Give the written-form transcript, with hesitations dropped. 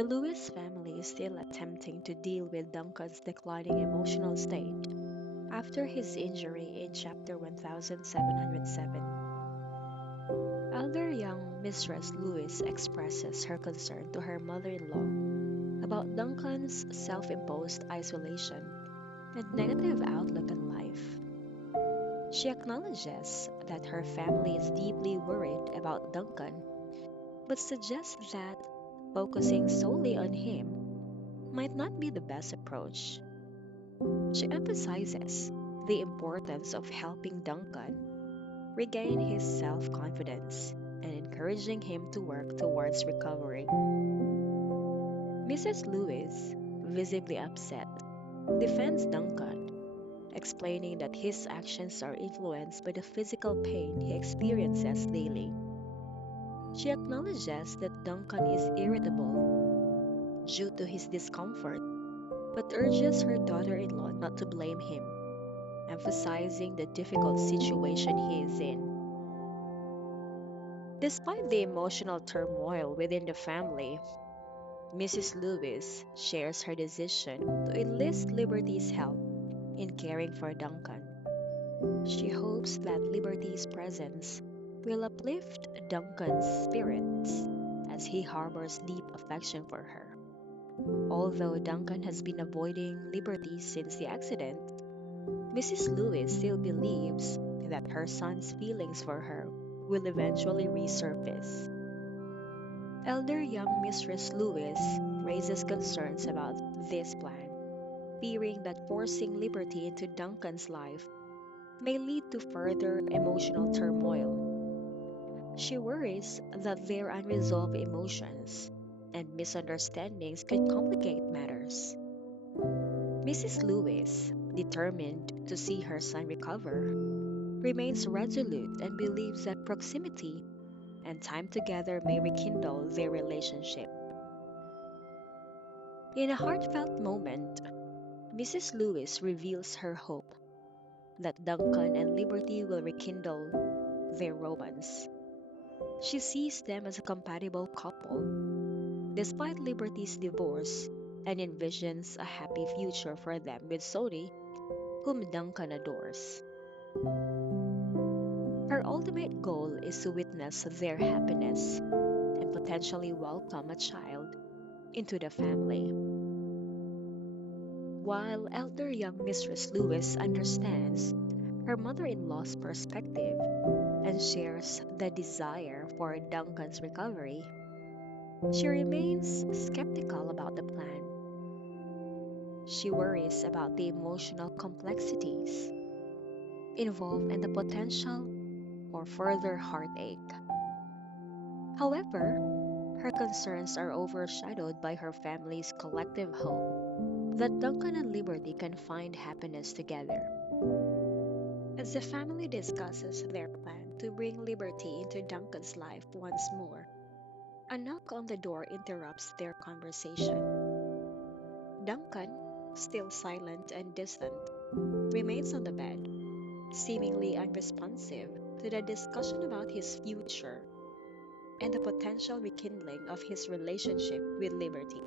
The Lewis family is still attempting to deal with Duncan's declining emotional state after his injury in chapter 1707. Elder young Mistress Lewis expresses her concern to her mother in law about Duncan's self imposed isolation and negative outlook on life. She acknowledges that her family is deeply worried about Duncan, but suggests that focusing solely on him might not be the best approach. She emphasizes the importance of helping Duncan regain his self confidence and encouraging him to work towards recovery. Mrs. Lewis, visibly upset, defends Duncan, explaining that his actions are influenced by the physical pain he experiences daily. She acknowledges that Duncan is irritable due to his discomfort, but urges her daughter in law not to blame him, emphasizing the difficult situation he is in. Despite the emotional turmoil within the family, Mrs. Lewis shares her decision to enlist Liberty's help in caring for Duncan. She hopes that Liberty's presence will uplift Duncan's spirits as he harbors deep affection for her. Although Duncan has been avoiding Liberty since the accident, Mrs. Lewis still believes that her son's feelings for her will eventually resurface. Elder young Mistress Lewis raises concerns about this plan, fearing that forcing Liberty into Duncan's life may lead to further emotional turmoil. She worries that their unresolved emotions and misunderstandings could complicate matters. Mrs. Lewis, determined to see her son recover, remains resolute and believes that proximity and time together may rekindle their relationship. In a heartfelt moment, Mrs. Lewis reveals her hope that Duncan and Liberty will rekindle their romance. She sees them as a compatible couple, despite Liberty's divorce, and envisions a happy future for them with Sodi, whom Duncan adores. Her ultimate goal is to witness their happiness and potentially welcome a child into the family. While elder young Mistress Lewis understands her mother in law's perspective and shares the desire for Duncan's recovery, she remains skeptical about the plan. She worries about the emotional complexities involved and the potential for further heartache. However, her concerns are overshadowed by her family's collective hope that Duncan and Liberty can find happiness together. As the family discusses their plan to bring Liberty into Duncan's life once more, a knock on the door interrupts their conversation. Duncan, still silent and distant, remains on the bed, seemingly unresponsive to the discussion about his future and the potential rekindling of his relationship with Liberty.